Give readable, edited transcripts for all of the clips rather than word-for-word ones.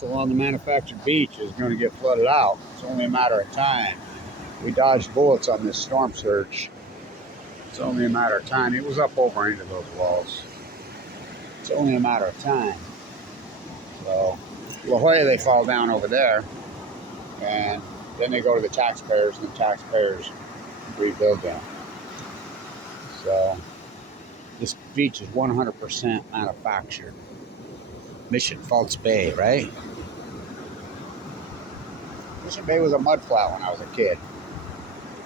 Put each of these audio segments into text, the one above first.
vessel on the manufactured beach is going to get flooded out. It's only a matter of time. We dodged bullets on this storm surge. It's only a matter of time. It was up over into those walls. It's only a matter of time. So, La Jolla, they fall down over there, and then they go to the taxpayers, and the taxpayers rebuild them. So, this beach is 100% manufactured. Mission False Bay, right? Mission Bay was a mud flat when I was a kid.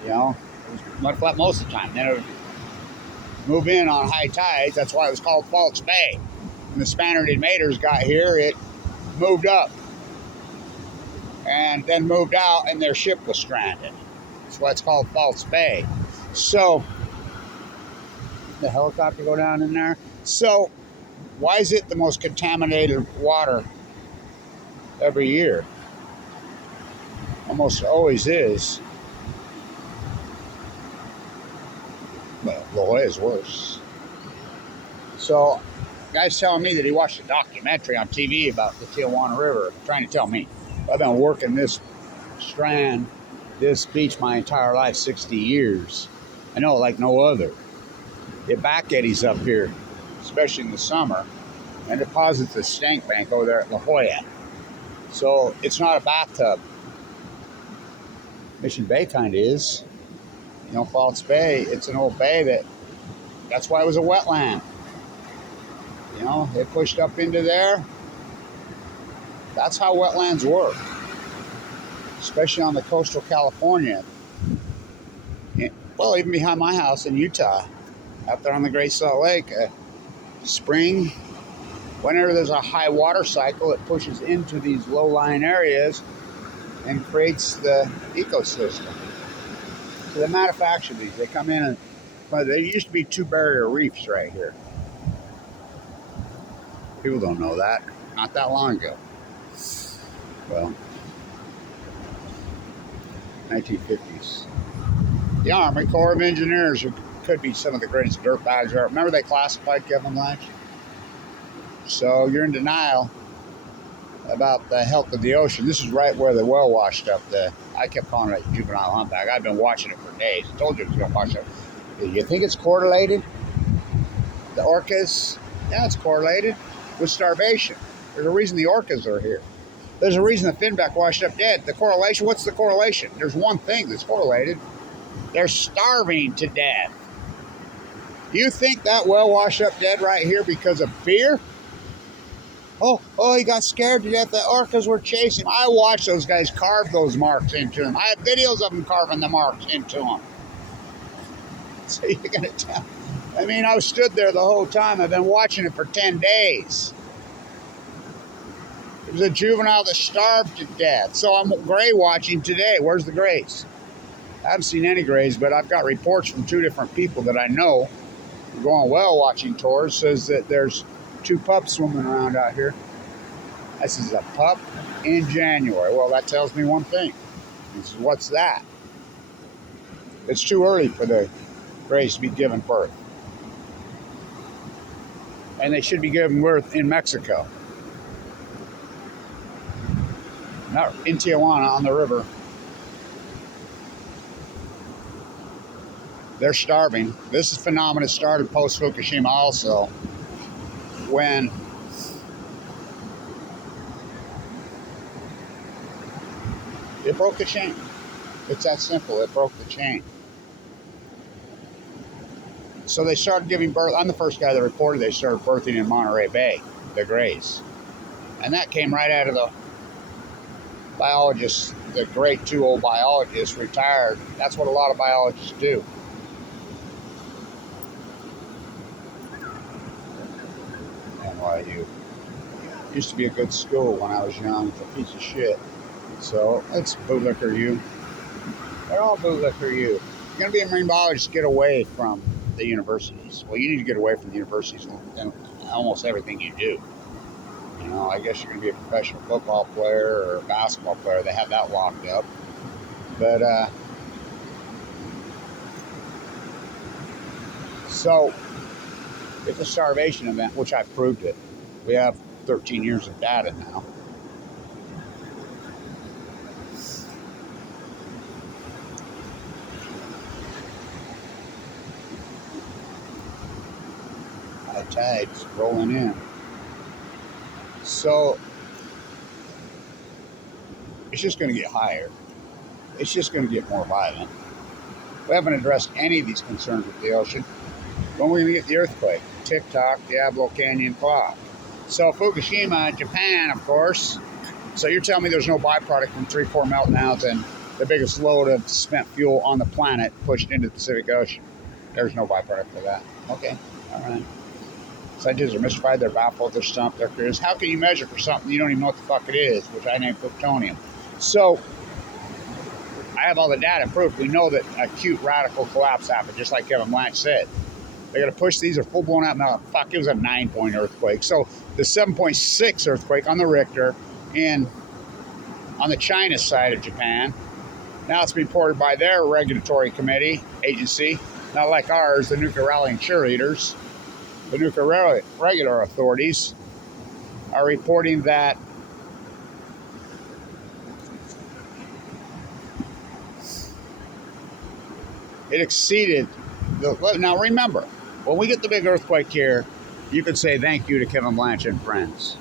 You know, it was mud flat most of the time. Then it would move in on high tides. That's why it was called False Bay. When the Spaniard invaders got here, it moved up and then moved out, and their ship was stranded. That's why it's called False Bay. So, the helicopter go down in there. So, why is it the most contaminated water every year? Almost always is. Well, La Jolla is worse. So, guy's telling me that he watched a documentary on TV about the Tijuana River, trying to tell me. I've been working this strand, this beach my entire life, 60 years. I know it like no other. The back eddies up here, especially in the summer, and deposits the stank bank over there at La Jolla. So it's not a bathtub. Mission Bay kind of is. You know, False Bay, it's an old bay that's why it was a wetland. You know, they pushed up into there. That's how wetlands work, especially on the coastal California. Well, even behind my house in Utah, out there on the Great Salt Lake, spring, whenever there's a high water cycle, it pushes into these low-lying areas and creates the ecosystem. So they manufacture these. They come in and, well, there used to be 2 barrier reefs right here. People don't know that. Not that long ago. Well, 1950s. The Army Corps of Engineers, who could be some of the greatest dirtbags ever. Remember they classified Kevin Blanch? So you're in denial about the health of the ocean. This is right where the well washed up. I kept calling it a juvenile humpback. I've been watching it for days. I told you it was going to wash up. Do you think it's correlated? The orcas? Yeah, it's correlated with starvation. There's a reason the orcas are here. There's a reason the finback washed up dead. The correlation, what's the correlation? There's one thing that's correlated. They're starving to death. You think that well washed up dead right here because of fear? Oh, he got scared to death. The orcas were chasing him. I watched those guys carve those marks into him. I have videos of them carving the marks into him. So you're going to tell. I mean, I stood there the whole time. I've been watching it for 10 days. It was a juvenile that starved to death. So I'm gray watching today. Where's the grays? I haven't seen any grays, but I've got reports from 2 different people that I know who go on whale watching tours, says that there's 2 pups swimming around out here. This is a pup in January. Well, that tells me one thing. This is, what's that? It's too early for the grays to be given birth. And they should be given birth in Mexico. Not in Tijuana on the river. They're starving. This phenomenon started post-Fukushima also, when it broke the chain. It's that simple. It broke the chain. So they started giving birth. I'm the first guy that reported they started birthing in Monterey Bay, the grays. And that came right out of the biologists, the great 2 old biologists, retired. That's what a lot of biologists do. NYU. Used to be a good school when I was young. It's a piece of shit. So, it's bootlicker U. They're all bootlicker U. You're going to be a marine biologist, get away from the universities. Well, you need to get away from the universities in almost everything you do. You know, I guess you're going to be a professional football player or a basketball player. They have that locked up. But, so, it's a starvation event, which I proved it. We have 13 years of data now. tides rolling in. So it's just going to get higher. It's just going to get more violent. We haven't addressed any of these concerns with the ocean. When are we going to get the earthquake? TikTok, Diablo Canyon clock. So Fukushima in Japan, of course. So you're telling me there's no byproduct from 3-4 meltdowns and the biggest load of spent fuel on the planet pushed into the Pacific Ocean? There's no byproduct for that. Okay, all right. Scientists are mystified, they're baffled, they're stumped, they're curious. How can you measure for something you don't even know what the fuck it is, which I named plutonium? So I have all the data proof. We know that acute radical collapse happened, just like Kevin Blanch said. They're going to push these are full-blown out. Now, fuck, it was a 9-point earthquake. So the 7.6 earthquake on the Richter and on the China side of Japan. Now it's been reported by their regulatory committee agency, not like ours, the nuclear rallying cheerleaders. The nuclear regular authorities are reporting that it exceeded the. Now remember, when we get the big earthquake here, you can say thank you to Kevin Blanch and friends.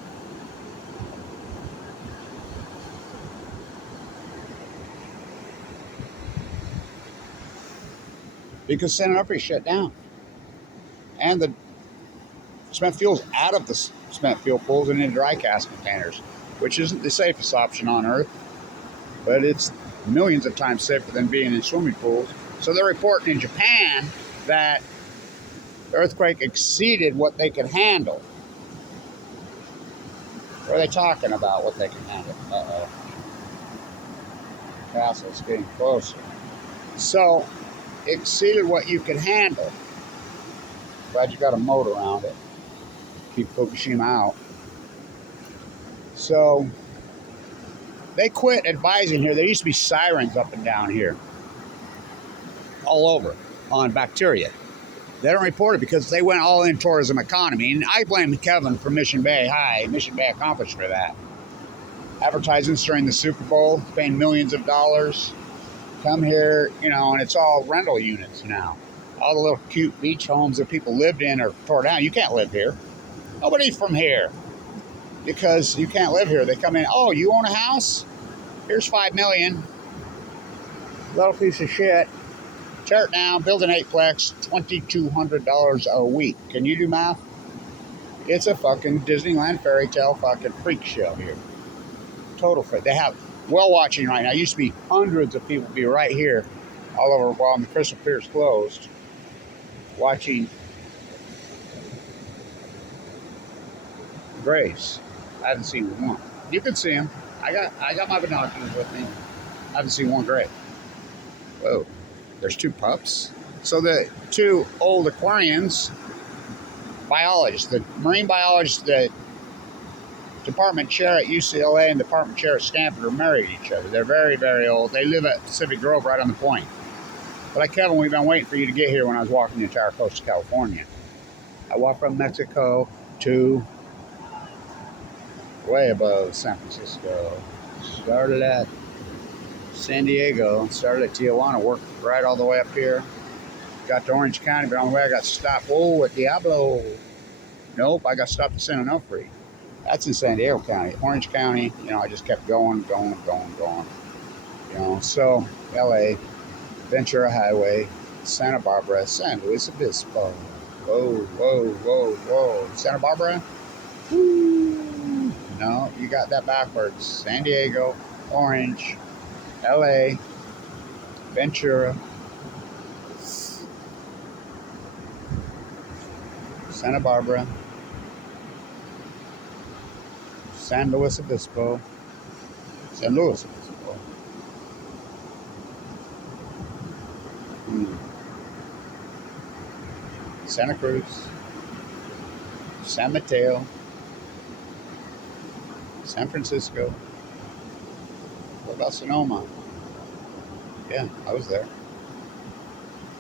Because Santa Fe shut down. And the spent fuel's out of the spent fuel pools and into dry cask containers, which isn't the safest option on Earth, but it's millions of times safer than being in swimming pools. So they're reporting in Japan that the earthquake exceeded what they could handle. What are they talking about, what they can handle? Uh-oh. Castle's getting closer. So, exceeded what you could handle. Glad you got a moat around it. Keep Fukushima out. So, they quit advising here. There used to be sirens up and down here. All over on bacteria. They don't report it because they went all in tourism economy. And I blame Kevin from Mission Bay High, Mission Bay accomplished for that. Advertisements during the Super Bowl, paying millions of dollars. Come here, you know, and it's all rental units now. All the little cute beach homes that people lived in are tore down. You can't live here. Nobody's from here because you can't live here. They come in, oh, you own a house? Here's $5 million. Little piece of shit. Tear it down, build an 8-plex, $2,200 a week. Can you do math? It's a fucking Disneyland fairy tale fucking freak show here. Total freak. They have whale watching right now. Used to be hundreds of people be right here all over while the Crystal Pier's closed watching Grace. I haven't seen one. You can see them. I got my binoculars with me. I haven't seen one gray. Whoa. There's 2 pups. So the 2 old aquarians, biologists, the marine biologists, the department chair at UCLA and department chair at Stanford are married to each other. They're very, very old. They live at Pacific Grove right on the point. But like Kevin, we've been waiting for you to get here when I was walking the entire coast of California. I walked from Mexico to way above San Francisco. Started at San Diego, started at Tijuana, worked right all the way up here. Got to Orange County, but on the way I got stopped. Whoa, at Diablo. Nope, I got stopped at San Onofre. That's in San Diego County. Orange County, you know, I just kept going. You know, so LA, Ventura Highway, Santa Barbara, San Luis Obispo. Whoa. Santa Barbara? Woo. No, you got that backwards. San Diego, Orange, LA, Ventura, Santa Barbara, San Luis Obispo, San Luis Obispo. Santa Cruz, San Mateo, San Francisco. What about Sonoma? Yeah, I was there.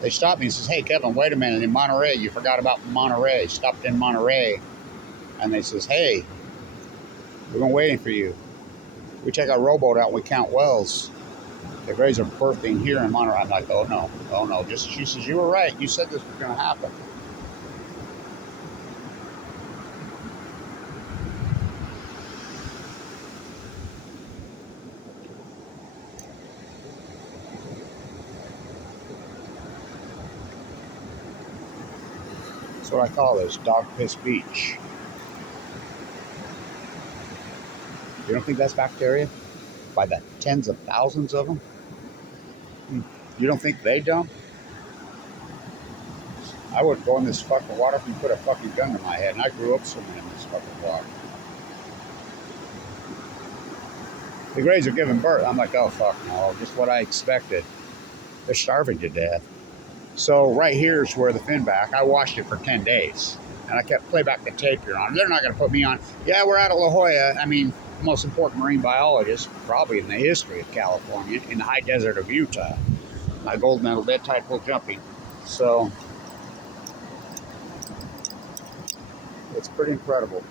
They stopped me and says, hey, Kevin, wait a minute. In Monterey, you forgot about Monterey. Stopped in Monterey. And they says, hey, we've been waiting for you. We take our rowboat out and we count wells. The grays are birthing here in Monterey. I'm like, oh, no. She says, you were right. You said this was going to happen. That's what I call this, dog piss beach. You don't think that's bacteria? By the tens of thousands of them? You don't think they dump? I wouldn't go in this fucking water if you put a fucking gun to my head, and I grew up swimming in this fucking water. The grays are giving birth. I'm like, oh fuck no, just what I expected. They're starving to death. So right here is where the finback, I watched it for 10 days. And I kept play back the tape you're on. They're not going to put me on. Yeah, we're out of La Jolla. I mean, the most important marine biologist probably in the history of California, in the high desert of Utah. My gold medal dead tide pool jumping. So it's pretty incredible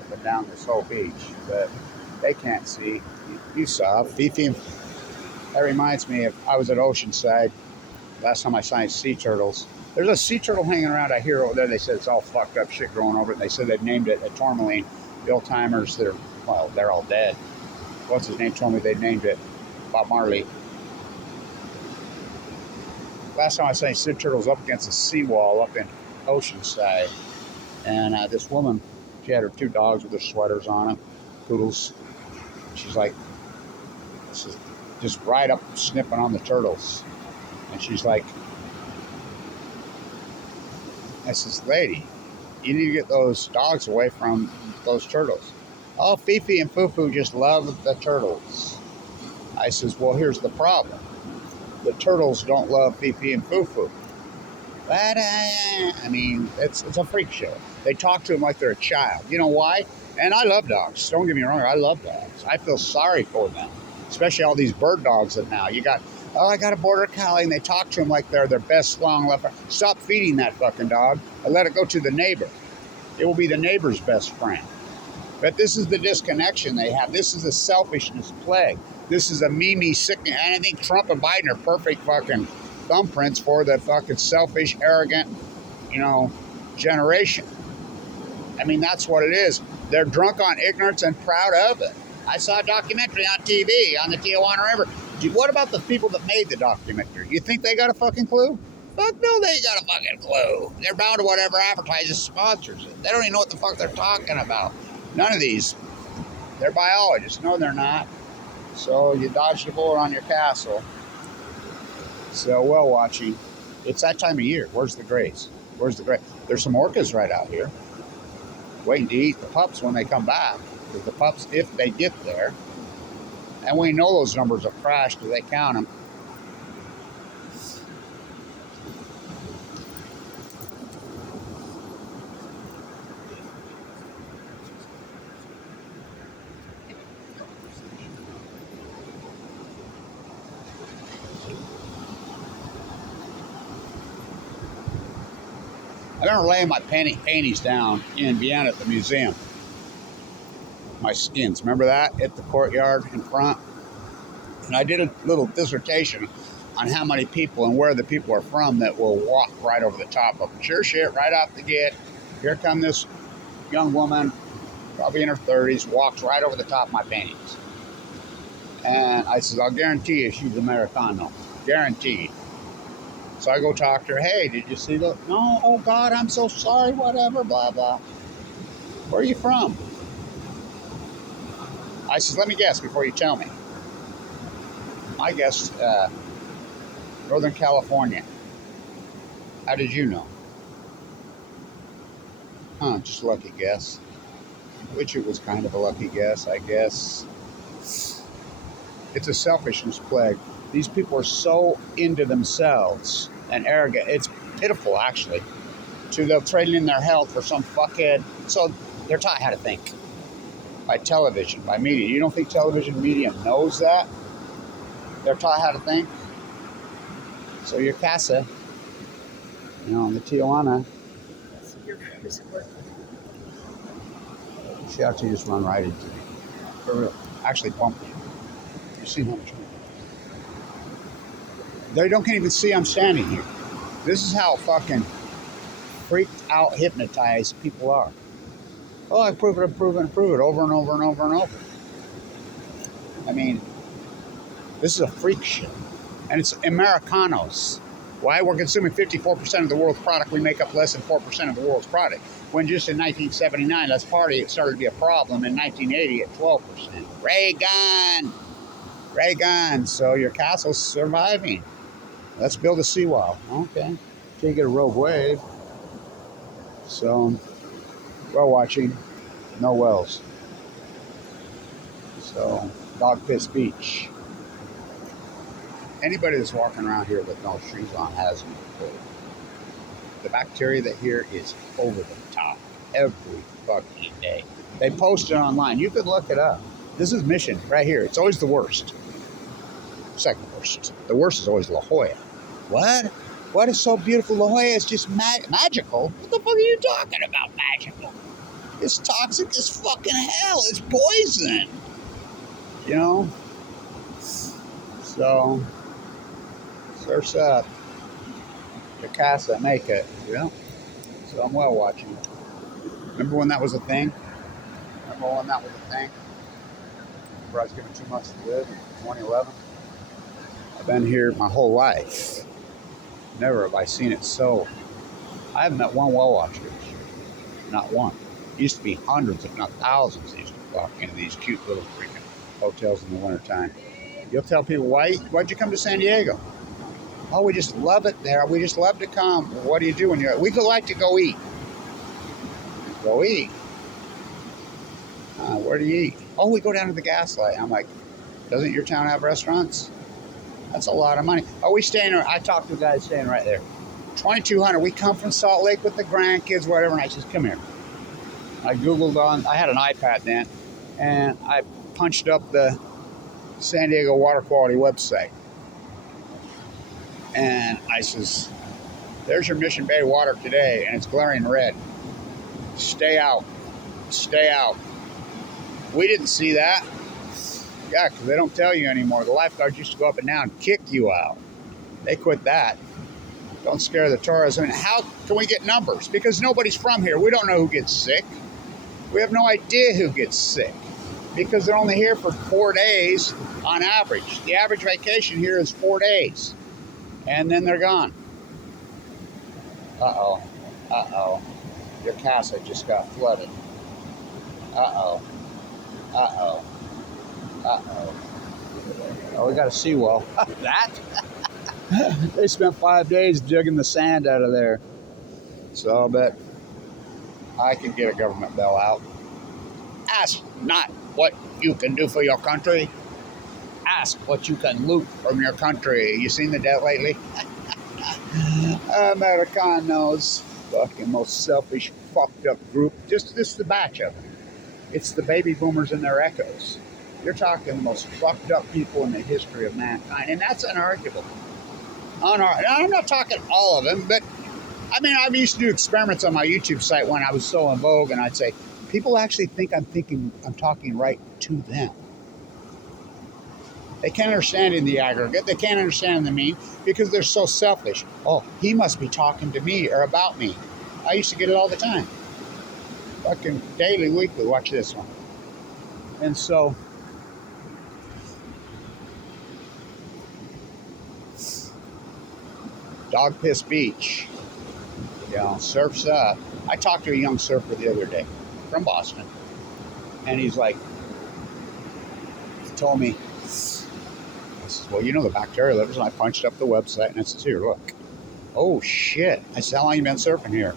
up and down this whole beach. But they can't see. You saw Fifi. That reminds me of, I was at Oceanside last time I signed sea turtles. There's a sea turtle hanging around I hear over there. They said it's all fucked up shit growing over it. They said they'd named it a tourmaline. The old timers, they're all dead. What's his name told me they named it Bob Marley. Last time I signed sea turtles up against a seawall up in Oceanside. And this woman, she had her 2 dogs with their sweaters on them, poodles. She's like, this is just right up snipping on the turtles. And she's like, I says, lady, you need to get those dogs away from those turtles. Oh, Fifi and Fufu just love the turtles. I says, well, here's the problem. The turtles don't love Fifi and Fufu. But, I mean, it's a freak show. They talk to them like they're a child. You know why? And I love dogs. Don't get me wrong. I love dogs. I feel sorry for them. Especially all these bird dogs that now. You got, oh, I got a border collie, and they talk to them like they're their best long left. Stop feeding that fucking dog and let it go to the neighbor. It will be the neighbor's best friend. But this is the disconnection they have. This is a selfishness plague. This is a Mimi sickness. And I think Trump and Biden are perfect fucking thumbprints for the fucking selfish, arrogant, generation. I mean, that's what it is. They're drunk on ignorance and proud of it. I saw a documentary on TV on the Tijuana River. What about the people that made the documentary? You think they got a fucking clue? Fuck no, they ain't got a fucking clue. They're bound to whatever advertises sponsors it. They don't even know what the fuck they're talking about. None of these. They're biologists. No, they're not. So you dodged a bullet on your castle. So whale watching. It's that time of year. Where's the grays? Where's the gray? There's some orcas right out here, waiting to eat the pups when they come back. Because the pups, if they get there, and we know those numbers have crashed because they count them. I remember laying my panties down in Vienna at the museum. My skins, remember that? At the courtyard in front. And I did a little dissertation on how many people and where the people are from that will walk right over the top of them. Sure shit, right off the get. Here come this young woman, probably in her 30s, walks right over the top of my panties. And I said, I'll guarantee you she's Americano. Guaranteed. So I go talk to her. Hey, did you see the? No, oh God, I'm so sorry, whatever, blah, blah. Where are you from? I said, let me guess before you tell me. I guessed Northern California. How did you know? Huh, just a lucky guess. Which it was kind of a lucky guess, I guess. It's a selfishness plague. These people are so into themselves and arrogant. It's pitiful, actually. They'll trade in their health for some fuckhead. So they're taught how to think. By television, by media. You don't think television media knows that? They're taught how to think. So your casa, in the Tijuana. She actually just run right into me. For real. Actually bumped me. You see how much? They can't even see I'm standing here. This is how fucking freaked out, hypnotized people are. Oh, I prove it, over and over and over and over. I mean, this is a freak show. And it's Americanos. Why? We're consuming 54% of the world's product. We make up less than 4% of the world's product. When just in 1979, that's party, it started to be a problem. In 1980, at 12%. Reagan. So your castle's surviving. Let's build a seawall. Okay. Can't get a rogue wave. So, well watching. No wells. So, Dog Piss Beach. Anybody that's walking around here with no shoes on has me cold. The bacteria that here is over the top every fucking day. They post it online. You could look it up. This is Mission right here. It's always the worst. Second worst. The worst is always La Jolla. What? What is so beautiful? La Jolla is just magical. What the fuck are you talking about, magical? It's toxic as fucking hell. It's poison. You know? So, surf's up. The casa make it. Yeah. So I'm well watching. Remember when that was a thing? Remember when that was a thing? Remember I was given 2 months to live in 2011? I've been here my whole life. Never have I seen it so. I haven't met one well watcher. Not one. It used to be hundreds, if not thousands, that used to walk into these cute little freaking hotels in the wintertime. You'll tell people, why'd you come to San Diego? Oh, we just love it there. We just love to come. Well, what do you do when you're... We like to go eat. Go eat. Where do you eat? Oh, we go down to the Gaslight. I'm like, doesn't your town have restaurants? That's a lot of money. Oh, we staying... I talked to a guy staying right there. 2,200. We come from Salt Lake with the grandkids, whatever. And I says, come here. I Googled on... I had an iPad then. And I punched up the San Diego water quality website. And I says, there's your Mission Bay water today, and it's glaring red. Stay out. Stay out. We didn't see that. Yeah, because they don't tell you anymore. The lifeguards used to go up and down and kick you out. They quit that. Don't scare the tourists. I mean, how can we get numbers? Because nobody's from here. We don't know who gets sick. We have no idea who gets sick. Because they're only here for 4 days on average. The average vacation here is 4 days. And then they're gone. Uh-oh. Uh-oh. Your casa just got flooded. Uh-oh. Uh-oh. Uh-oh. Oh, we got a seawall. That? They spent 5 days digging the sand out of there. So I'll bet I can get a government bailout. Ask not what you can do for your country. Ask what you can loot from your country. You seen the debt lately? Americanos. Fucking most selfish, fucked up group. Just this is the batch of them. It's the baby boomers and their echoes. You're talking the most fucked up people in the history of mankind. And that's unarguable. I'm not talking all of them, but I mean, I used to do experiments on my YouTube site when I was so in vogue, and I'd say, people actually think I'm talking right to them. They can't understand in the aggregate. They can't understand in the mean because they're so selfish. Oh, he must be talking to me or about me. I used to get it all the time. Fucking daily, weekly. Watch this one. And so, Dog Piss Beach. You know, surf's up. I talked to a young surfer the other day from Boston. And he's like, he told me, I says, well, you know the bacteria livers, and I punched up the website, and I says, here, look. Oh, shit. I said, how long you been surfing here?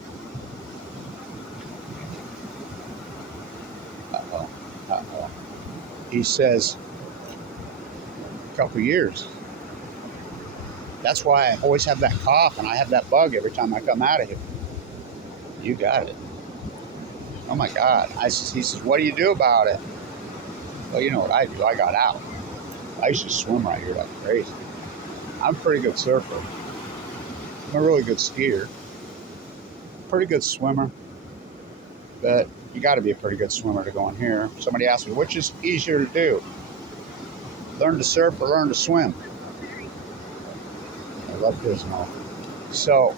Uh-oh. Uh-oh. He says, a couple years. That's why I always have that cough, and I have that bug every time I come out of here. You got it. Oh, my God. He says, what do you do about it? Well, you know what I do. I got out. I used to swim right here like crazy. I'm a pretty good surfer. I'm a really good skier. Pretty good swimmer. But you got to be a pretty good swimmer to go in here. Somebody asked me, which is easier to do? Learn to surf or learn to swim? I love Pismo. So,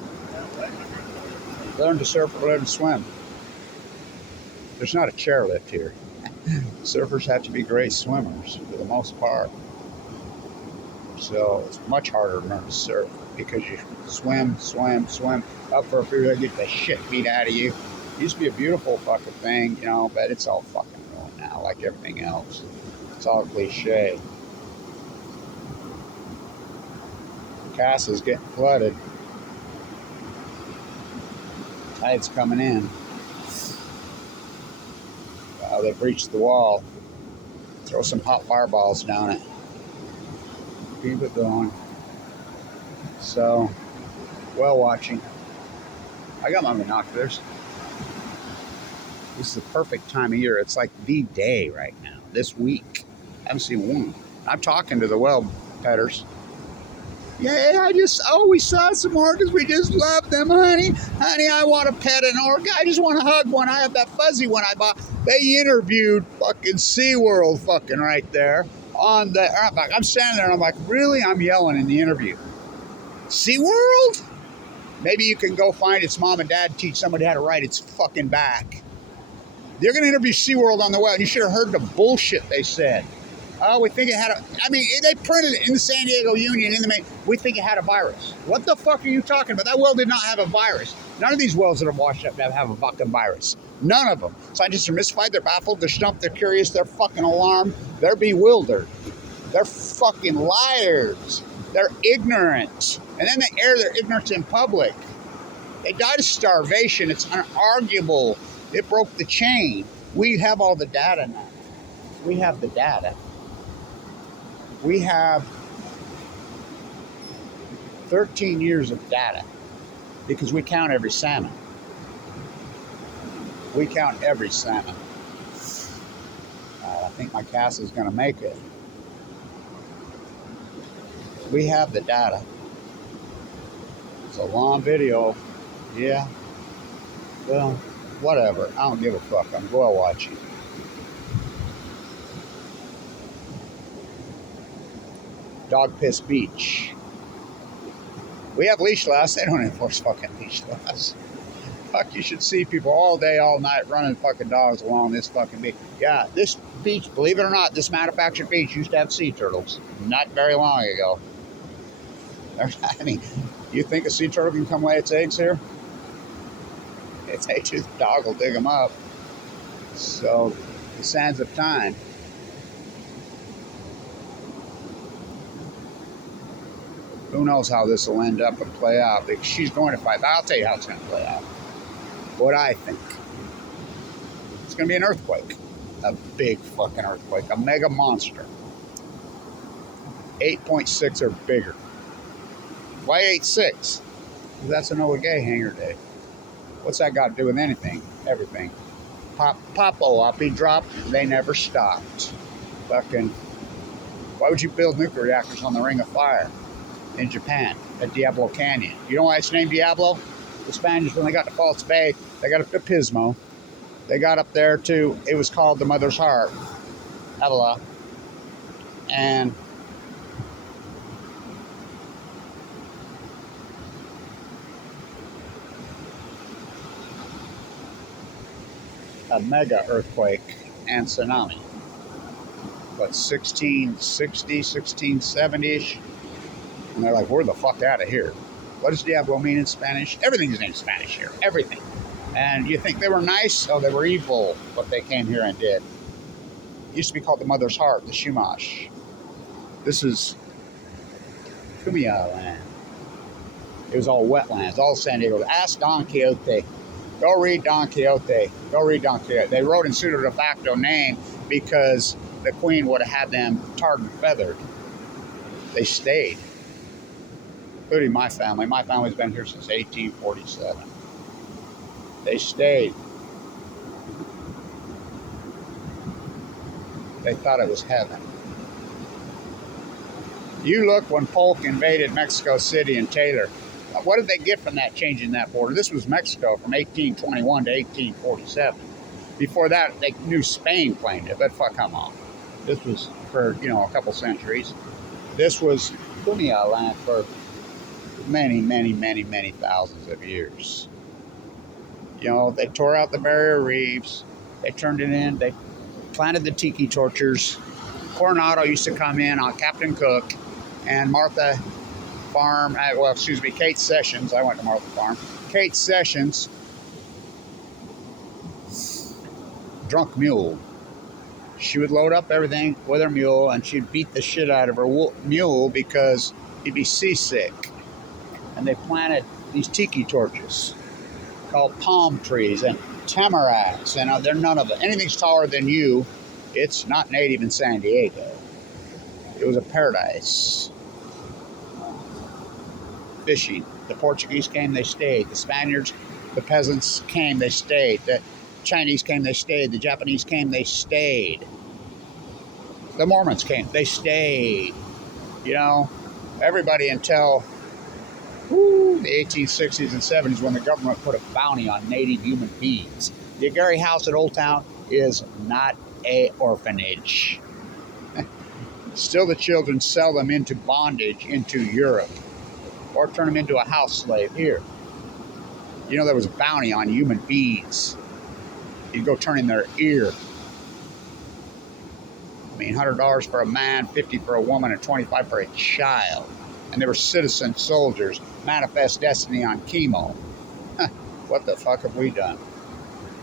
learn to surf or learn to swim. There's not a chairlift here. Surfers have to be great swimmers for the most part. So it's much harder to learn to surf. because you swim up for a period, get the shit beat out of you. It used to be a beautiful fucking thing, you know, but it's all fucking ruined now, like everything else. It's all cliche. Casa's getting flooded. Tide's coming in. They breached the wall. Throw some hot fireballs down it. Keep it going. So, whale watching. I got my binoculars. This is the perfect time of year. It's like the day right now, this week. I haven't seen one. I'm talking to the whale petters. Yeah, I just always saw some orcas. We just love them, honey. Honey, I want to pet an orca. I just want to hug one. I have that fuzzy one I bought. They interviewed fucking SeaWorld fucking right there on the... I'm standing there and I'm like, really? I'm yelling in the interview. SeaWorld? Maybe you can go find its mom and dad, teach somebody how to ride its fucking back. They're going to interview SeaWorld on the whale. You should have heard the bullshit they said. Oh, we think it had a... I mean, they printed it in the San Diego Union, in the main... We think it had a virus. What the fuck are you talking about? That whale did not have a virus. None of these whales that are washed up have a fucking virus. None of them. Scientists are mystified, they're baffled, they're stumped, they're curious, they're fucking alarmed, they're bewildered. They're fucking liars. They're ignorant. And then they air their ignorance in public. They died of starvation. It's unarguable. It broke the chain. We have all the data now. We have the data. We have 13 years of data because we count every salmon. We count every salmon. I think my cast is going to make it. We have the data. It's a long video. Yeah. Well, whatever. I don't give a fuck. I'm whale watching. Dog Piss Beach. We have leash laws. They don't enforce fucking leash laws. Fuck, you should see people all day, all night running fucking dogs along this fucking beach. Yeah, this beach, believe it or not, this manufactured beach used to have sea turtles. Not very long ago. I mean, you think a sea turtle can come lay its eggs here? If they do, the dog will dig them up. So, the sands of time. Who knows how this will end up and play out? Because she's going to fight. I'll tell you how it's going to play out. What I think. It's going to be an earthquake. A big fucking earthquake. A mega monster. 8.6 or bigger. Why 8.6? That's an Noah Gay hanger day. What's that got to do with anything? Everything. Pop-o-uppy dropped. They never stopped. Fucking. Why would you build nuclear reactors on the Ring of Fire? In Japan, at Diablo Canyon. You know why it's named Diablo? The Spaniards, when they got to False Bay, they got up to Pismo. They got up there to, it was called the Mother's Heart, Avila. And a mega earthquake and tsunami. But 1660, 1670-ish. And they're like, we're the fuck out of here. What does Diablo mean in Spanish? Everything's in Spanish here. Everything. And you think they were nice? Oh, they were evil, what they came here and did. It used to be called the Mother's Heart, the Shumash. This is Kumia land. It was all wetlands, all San Diego. Ask Don Quixote. Go read Don Quixote. Go read Don Quixote. They wrote in pseudo de facto name because the queen would have had them tarred and feathered. They stayed. Including my family. My family's been here since 1847. They stayed. They thought it was heaven. You look when Polk invaded Mexico City and Taylor. What did they get from that, changing that border? This was Mexico from 1821 to 1847. Before that, they knew Spain claimed it, but fuck, come on. This was for, you know, a couple centuries. This was Cunha land for many, many, many, many thousands of years. You know, they tore out the barrier reefs. They turned it in. They planted the tiki tortures. Coronado used to come in on Captain Cook and Martha Farm. Well, excuse me, Kate Sessions. I went to Martha Farm. Kate Sessions, drunk mule. She would load up everything with her mule, and she'd beat the shit out of her mule because he'd be seasick. And they planted these tiki torches called palm trees and tamaracks, and they're none of it. Anything's taller than you, it's not native in San Diego. It was a paradise. Fishing. The Portuguese came, they stayed. The Spaniards, the peasants came, they stayed. The Chinese came, they stayed. The Japanese came, they stayed. The Mormons came, they stayed. You know, everybody until the 1860s and 70s when the government put a bounty on native human beings. The Gary House at Old Town is not an orphanage. Still, the children sell them into bondage into Europe or turn them into a house slave here. You know, there was a bounty on human beings. You'd go turn in their ear. I mean, $100 for a man, $50 for a woman, and $25 for a child. And they were citizen soldiers, manifest destiny on chemo. What the fuck have we done?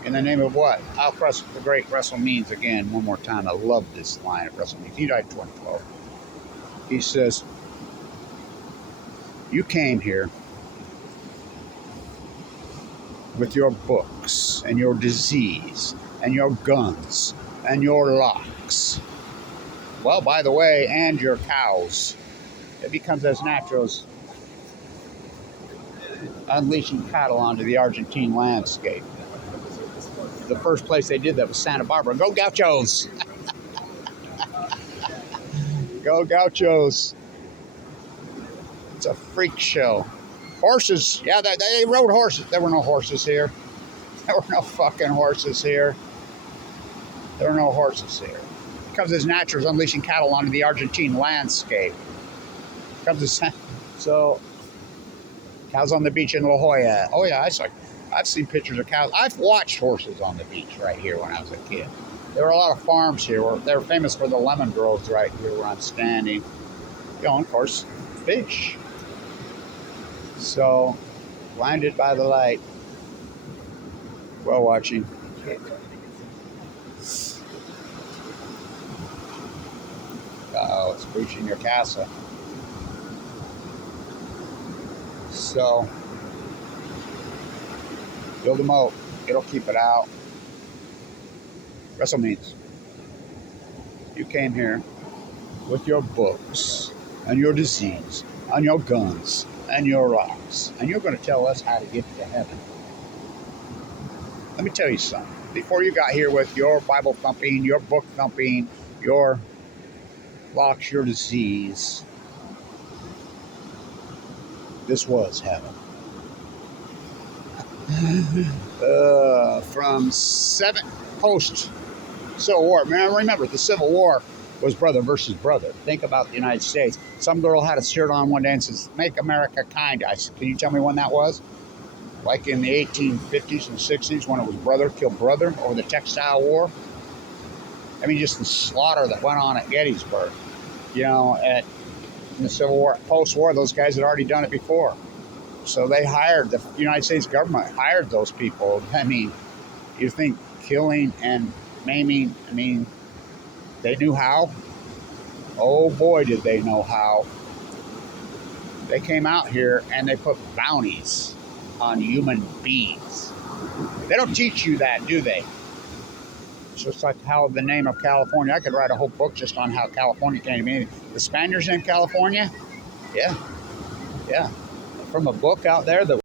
In the name of what? Al Crest, the great Russell Means, again, one more time. I love this line of Russell Means. He died in 2012. He says, you came here with your books and your disease and your guns and your locks. Well, by the way, and your cows. It becomes as natural as unleashing cattle onto the Argentine landscape. The first place they did that was Santa Barbara. Go Gauchos! Go Gauchos! It's a freak show. Horses, yeah, they rode horses. There were no horses here. There were no fucking horses here. There were no horses here. It becomes as natural as unleashing cattle onto the Argentine landscape. It becomes as, so, cows on the beach in La Jolla. Oh yeah, I've seen pictures of cows. I've watched horses on the beach right here when I was a kid. There were a lot of farms here. They were famous for the lemon groves right here where I'm standing. You know, of course, fish. So, blinded by the light. Well watching. Uh-oh, it's breaching your casa. So, build a moat. It'll keep it out. Russell Means, you came here with your books and your disease and your guns and your rocks, and you're going to tell us how to get to heaven. Let me tell you something. Before you got here with your Bible thumping, your book thumping, your locks, your disease, this was heaven. From post-Civil War. Remember, the Civil War was brother versus brother. Think about the United States. Some girl had a shirt on one day and says, "Make America kind." I said, can you tell me when that was? Like in the 1850s and 60s when it was brother killed brother over the Textile War? I mean, just the slaughter that went on at Gettysburg. You know, in the Civil War, post-war, those guys had already done it before. So they hired, the United States government hired those people. I mean, you think killing and maiming, I mean, they knew how? Oh boy, did they know how. They came out here and they put bounties on human beings. They don't teach you that, do they? It's just like how the name of California. I could write a whole book just on how California came to be. The Spaniards in California? Yeah. Yeah. From a book out there that